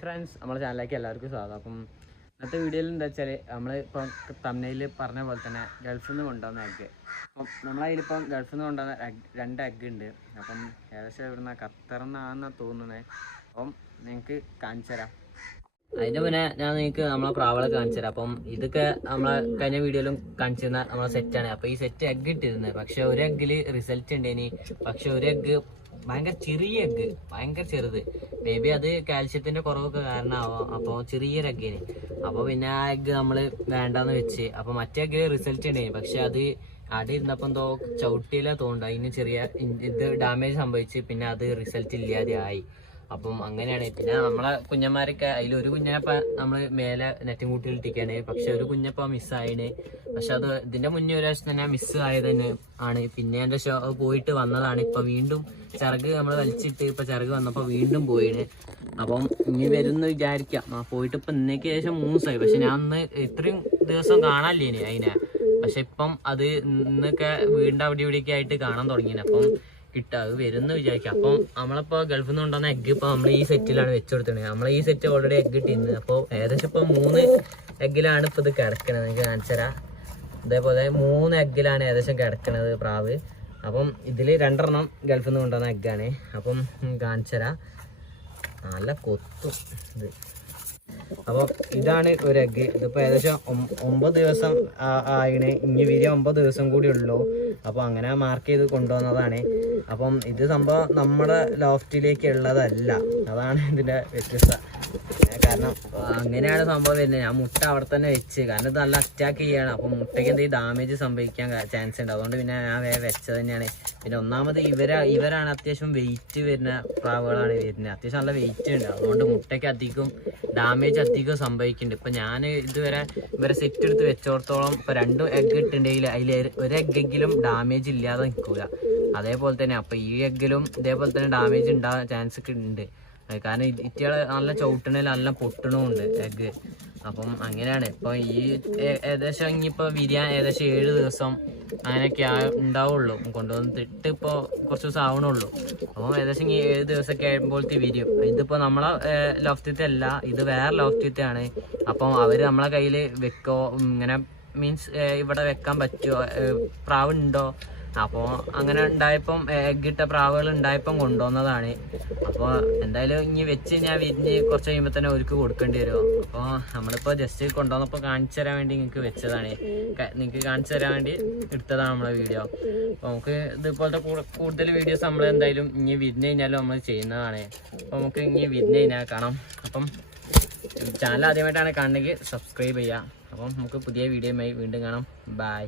Friends നമ്മുടെ ചാനലിലേക്ക് എല്ലാവർക്കും സ്വാഗതം. അപ്പം ഇന്നത്തെ വീഡിയോയിൽ എന്താ വെച്ചാൽ നമ്മൾ ഇപ്പം തമിഴിൽ പറഞ്ഞ പോലെ തന്നെ ഗൾഫിൽ നിന്ന് കൊണ്ടുവന്ന എഗ്ഗ് അപ്പം നമ്മളതിലിപ്പം ഗൾഫിൽ നിന്ന് കൊണ്ടുവന്ന രണ്ട് എഗ്ഗ് ഉണ്ട്. അപ്പം ഏകദേശം ഇവിടുന്ന് ഖത്തറിന്നാണെന്നാണ് തോന്നുന്നത് അപ്പം നിങ്ങൾക്ക് കാണിച്ചു തരാം. അതിന്റെ പിന്നെ ഞാൻ നിങ്ങൾക്ക് നമ്മളെ പ്രാവളെ കാണിച്ചു തരാം. അപ്പം ഇതൊക്കെ നമ്മളെ കഴിഞ്ഞ വീഡിയോയിലും കാണിച്ചിരുന്ന നമ്മളെ സെറ്റാണ് അപ്പം ഈ സെറ്റ് എഗ് ഇട്ടിരുന്നത് പക്ഷെ ഒരു എഗ്ഗിൽ റിസൾട്ട് ഉണ്ട് ഇനി പക്ഷെ ഒരു എഗ്ഗ് ഭയങ്കര ചെറിയ എഗ്ഗ് ഭയങ്കര ചെറുത്. മേ ബി അത് കാൽഷ്യത്തിന്റെ കുറവൊക്കെ കാരണമാവാം. അപ്പോൾ ചെറിയൊരു എഗ്ഗിന് അപ്പോൾ പിന്നെ ആ എഗ്ഗ് നമ്മൾ വേണ്ടാന്ന് വെച്ച്. അപ്പോൾ മറ്റേ എഗ്ഗ് റിസൾട്ട് ഉണ്ടായി പക്ഷെ അത് അടി ഇരുന്നപ്പോൾ എന്തോ ചവിട്ടിയില്ല തോണ്ട അതിന് ചെറിയ ഇത് ഡാമേജ് സംഭവിച്ച് പിന്നെ അത് റിസൾട്ട് ഇല്ലാതെ ആയി. അപ്പം അങ്ങനെയാണ്. പിന്നെ നമ്മളെ കുഞ്ഞന്മാരൊക്കെ അതിൽ ഒരു കുഞ്ഞപ്പ നമ്മൾ മേലെ നെറ്റും കൂട്ടി ഇട്ടിക്കാണ് പക്ഷെ ഒരു കുഞ്ഞപ്പ മിസ്സായിന് പക്ഷെ അത് ഇതിന്റെ മുന്നേ ഒരു പ്രാവശ്യം തന്നെ മിസ് ആയത് തന്നെ ആണ്. പിന്നെ എന്റെ ഷോ പോയിട്ട് വന്നതാണ്. ഇപ്പൊ വീണ്ടും ചിറക് നമ്മൾ വലിച്ചിട്ട് ഇപ്പൊ ചിറക് വന്നപ്പോ വീണ്ടും പോയിന് അപ്പം ഇനി വരുന്ന വിചാരിക്കാം. ആ പോയിട്ട് ഇപ്പൊ ഇന്നേക്ക് ശേഷം മൂന്ന് പക്ഷെ ഞാൻ അന്ന് ഇത്രയും ദിവസം കാണാനില്ലേനി അതിനെ. പക്ഷെ ഇപ്പം അത് ഇന്നൊക്കെ വീണ്ടും അവിടെ ഇവിടെയൊക്കെ ആയിട്ട് കാണാൻ തുടങ്ങിന് അപ്പം കിട്ടുക അത് വരുന്ന വിചാരിക്കാം. അപ്പം നമ്മളിപ്പോ ഗൾഫിൽ നിന്ന് കൊണ്ടുവന്ന എഗ്ഗ് ഇപ്പൊ നമ്മൾ ഈ സെറ്റിലാണ് വെച്ച് നമ്മൾ ഈ സെറ്റ് ഓൾറെഡി എഗ്ഗ് ഇട്ടിരുന്നത്. അപ്പോൾ ഏകദേശം ഇപ്പൊ മൂന്ന് എഗ്ഗിലാണ് ഇപ്പൊ ഇത് കിടക്കണത്. നിങ്ങൾക്ക് കാണിച്ചു തരാം. അതേപോലെ മൂന്ന് എഗ്ഗിലാണ് ഏകദേശം കിടക്കണത് പ്രാവ്. അപ്പം ഇതിൽ രണ്ടെണ്ണം ഗൾഫിൽ നിന്ന് കൊണ്ടുവന്ന എഗ്ഗാണ് അപ്പം കാണിച്ചു നല്ല കൊത്തും ഇത്. അപ്പോൾ ഇതാണ് ഒരു എഗ്ഗ് ഇതിപ്പോൾ ഏകദേശം ഒമ്പത് ദിവസം ആയിന് ഇനി വിരി ഒമ്പത് ദിവസം കൂടി ഉള്ളൂ. അപ്പോൾ അങ്ങനെ മാർക്ക് ചെയ്ത് കൊണ്ടുവന്നതാണ്. അപ്പം ഇത് സംഭവം നമ്മുടെ ലോഫ്റ്റിലേക്ക് ഉള്ളതല്ല. അതാണ് ഇതിന്റെ വ്യത്യസ്തത. ഏ, കാരണം അങ്ങനെയാണ് സംഭവം വരുന്നത്. ഞാൻ മുട്ട അവിടെ തന്നെ വെച്ച്. കാരണം ഇത് നല്ല അറ്റാക്ക് ചെയ്യാണ്. അപ്പം മുട്ടയ്ക്ക് എന്തെങ്കിലും ഡാമേജ് സംഭവിക്കാൻ ചാൻസ് ഉണ്ട്. അതുകൊണ്ട് പിന്നെ ഞാൻ വേ വെച്ചത് തന്നെയാണ്. പിന്നെ ഒന്നാമത് ഇവര ഇവരാണ് അത്യാവശ്യം വെയിറ്റ് വരുന്ന പ്രാവുകളാണ് വരുന്നത്. അത്യാവശ്യം നല്ല വെയിറ്റ് ഉണ്ട്. അതുകൊണ്ട് മുട്ടയ്ക്ക് അധികം ഡാമേജ് അധികം സംഭവിക്കുന്നുണ്ട്. ഇപ്പൊ ഞാൻ ഇതുവരെ ഇവരെ സെറ്റ് എടുത്ത് വെച്ചോടത്തോളം ഇപ്പൊ രണ്ട് എഗ്ഗ് ഇട്ടുണ്ടെങ്കിൽ അതിൽ ഒരു എഗ്ഗെങ്കിലും ഡാമേജ് ഇല്ലാതെ നിൽക്കൂല അതേപോലെ തന്നെ. അപ്പൊ ഈ എഗ്ഗിലും ഇതേപോലെ തന്നെ ഡാമേജ് ഉണ്ടാകാൻ ചാൻസ് ഒക്കെ ഉണ്ട്. കാരണം ഇറ്റികൾ നല്ല ചവിട്ടണേൽ നല്ല പൊട്ടണമുണ്ട് എഗ്ഗ് അപ്പം അങ്ങനെയാണ്. ഇപ്പൊ ഈ ഏകദേശം ഇനിയിപ്പോൾ വിരിയാൻ ഏകദേശം ഏഴ് ദിവസം അങ്ങനെയൊക്കെ ഉണ്ടാവുള്ളൂ. കൊണ്ടുവന്ന് തിട്ട് ഇപ്പോൾ കുറച്ച് ദിവസം ആവണുള്ളൂ. അപ്പോൾ ഏകദേശം ഈ ഏഴ് ദിവസമൊക്കെ ആകുമ്പോഴത്തെ വിരിയും. ഇതിപ്പോൾ നമ്മളെ ലോഫ്റ്റിത്തെ അല്ല ഇത് വേറെ ലോഫ്റ്റിത്തെ ആണ് അപ്പം അവർ നമ്മളെ കയ്യിൽ വെക്കോ ഇങ്ങനെ മീൻസ് ഇവിടെ വെക്കാൻ പറ്റുമോ പ്രാവ് ഉണ്ടോ അപ്പോൾ അങ്ങനെ ഉണ്ടായപ്പം എഗ്ഗിട്ട പ്രാവുകൾ ഉണ്ടായപ്പം കൊണ്ടുവന്നതാണ്. അപ്പോൾ എന്തായാലും ഇനി വെച്ച് ഞാൻ വിരിഞ്ഞ് കുറച്ച് കഴിയുമ്പോൾ തന്നെ ഒരുക്ക് കൊടുക്കേണ്ടി വരും. അപ്പോൾ നമ്മളിപ്പോൾ ജസ്റ്റ് കൊണ്ടുവന്നപ്പോൾ കാണിച്ചു തരാൻ വേണ്ടി നിങ്ങൾക്ക് വെച്ചതാണ്. നിങ്ങൾക്ക് കാണിച്ചു തരാൻ വേണ്ടി എടുത്തതാണ് നമ്മളെ വീഡിയോ അപ്പോൾ നമുക്ക് ഇതുപോലത്തെ കൂടുതൽ വീഡിയോസ് നമ്മൾ എന്തായാലും ഇനി വിരിഞ്ഞ് കഴിഞ്ഞാലും നമ്മൾ ചെയ്യുന്നതാണ്. അപ്പോൾ നമുക്ക് ഇനി വിരിഞ്ഞ് കഴിഞ്ഞാൽ കാണാം. അപ്പം ചാനൽ ആദ്യമായിട്ടാണ് കാണണമെങ്കിൽ സബ്സ്ക്രൈബ് ചെയ്യുക. അപ്പം നമുക്ക് പുതിയ വീഡിയോയുമായി വീണ്ടും കാണാം. ബൈ